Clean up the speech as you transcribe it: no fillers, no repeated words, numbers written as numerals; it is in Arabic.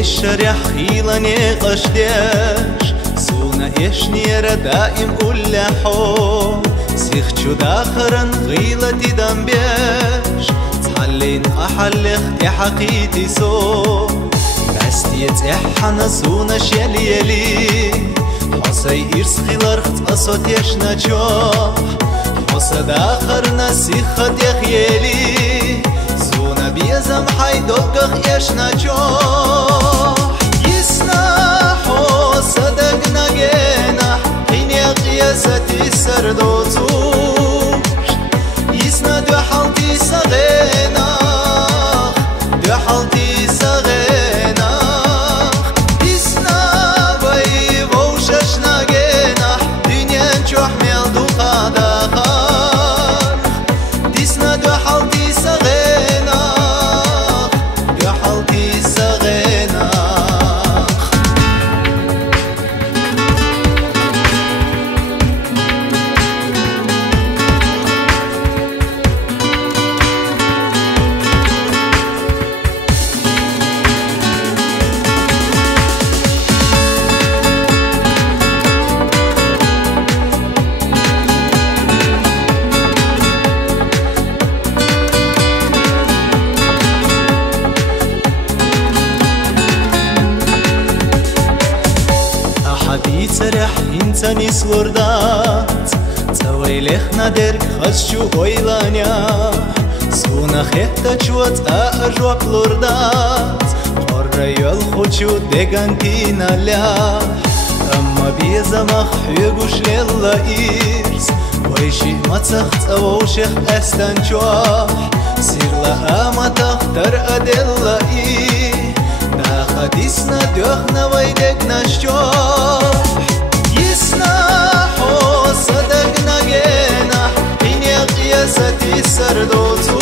الشريح خيلاني قشديش سونا إشنيرا دائم أولا حو سيخ جدا خرن غيلتي دنبيش تحلين أحلخ تحقيتي سو بستيت إحنا سونا شيلي يلي حسي إرس خيلارخت أصوت يشنا جوح حسا داخرنا سيخت يخيلي سونا بيزم حيدوغخ يشنا جوح يسنا حسا دقنا جينا حين يقياستي سردوتوش يسنا دو حالتي سغينا دو حالتي سغينا يسنا باي بوششنا جينا دنيا نجوح ميلدو قادخار يسنا دو حالتي سغينا دو حالتي سغينا سرح إنساني سوردات تويلخنا درك خشو ويلانيا سونا خيتا شوات أجواب لوردات قرر يلخوشو ديغانتينا لا أما بيزمخ حيوش للا إيرس ويشي ما تخت أوشخ أستنجوح سير لها تختار أدلا إيه دا خديسنا دوخنا ويدقنا شجوح يسنا حوصا دقنا جينا حين يقياستي سردوتو